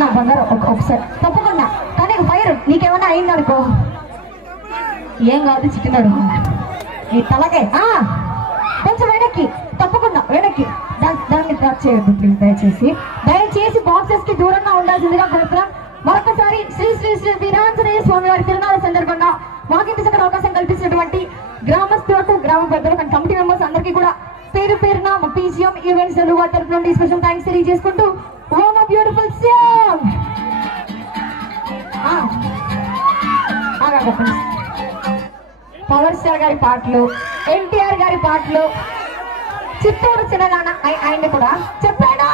నాన్న బంగారు ఒకసారి తప్పకుండా. కానీ ఫైర్ నీకేమన్నా అయిందనుకో ఏం కాదు, చిట్టినాడు నీ తలకే. కొంచెం వెనక్కి, తప్పకుండా వెనక్కి. దాన్ని టచ్ చేయొద్దు ప్లీజ్, దయచేసి బాక్సెస్ కి దూరంగా ఉండాల్సిందిగా కోరుతున్నాం. మరొకసారి శ్రీ శ్రీ శ్రీ వీరాంజనేయ స్వామి వారి తిరునాళ్ళ సందర్భంగా వాకింగ్ చక్కటి అవకాశం కల్పించినటువంటి గ్రామస్తులకు, గ్రామ పెద్దలకు అండ్ కమిటీ మెంబర్స్ అందరికీ కూడా పేరు పేరున మా పీజీఎం ఈవెంట్స్ తెలుగు తరఫు నుండి స్పెషల్ థ్యాంక్స్ తెలియజేసుకుంటూ own beautiful song power star గారి పాటలు, ఎన్టీఆర్ గారి పాటలు, చిత్తూరు చిన్ననాన్న ఆయన కూడా చెప్పాడు.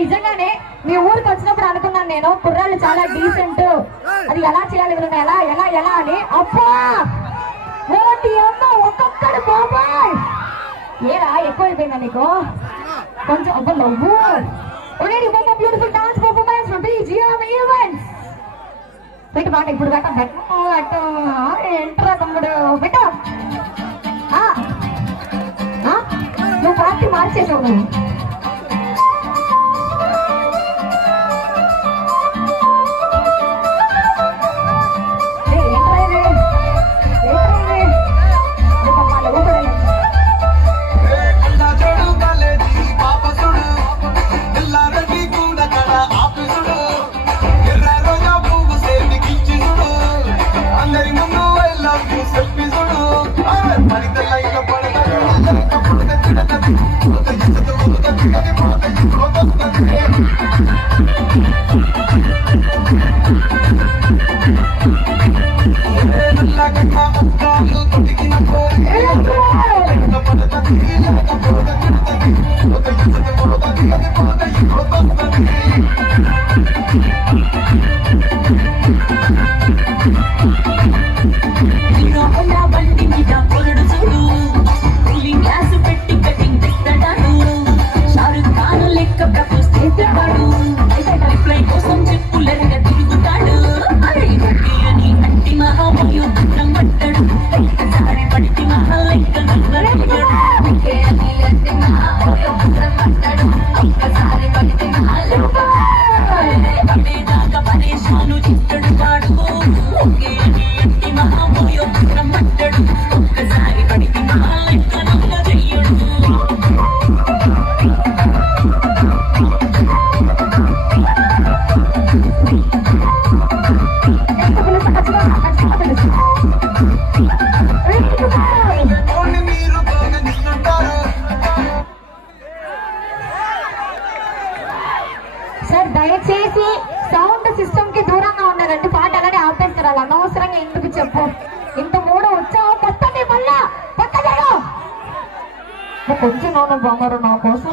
నిజంగానే మీ ఊరికి వచ్చినప్పుడు అనుకున్నాను నేను, కుర్రాళ్ళు చాలా డీసెంట్, అది ఎలా చేయాలి ఎలా ఎలా ఎలా అని. అబ్బా ఓటి అమ్మ ఒక్కొక్కడు బాబాయ్, ఏరా ఎక్కువైపోయిందా నీకు కొంచెం? అబ్బా నవ్వు. Beautiful dance performance from BGM events. పెట్టు మాట ఇప్పుడు ఎంటరా తమ్ముడు పెట్టు. నువ్వు పార్టీ మార్చేసావు. నువ్వు దయచేసి సౌండ్ సిస్టమ్ కి దూరంగా ఉండాలంటే పాట అలానే ఆపేస్తారు. అలా అనవసరంగా ఎందుకు చెప్పు. ఇంత మూడు వచ్చావు కొత్తది మళ్ళా కొత్త కొంచెం బంగారు నా కోసం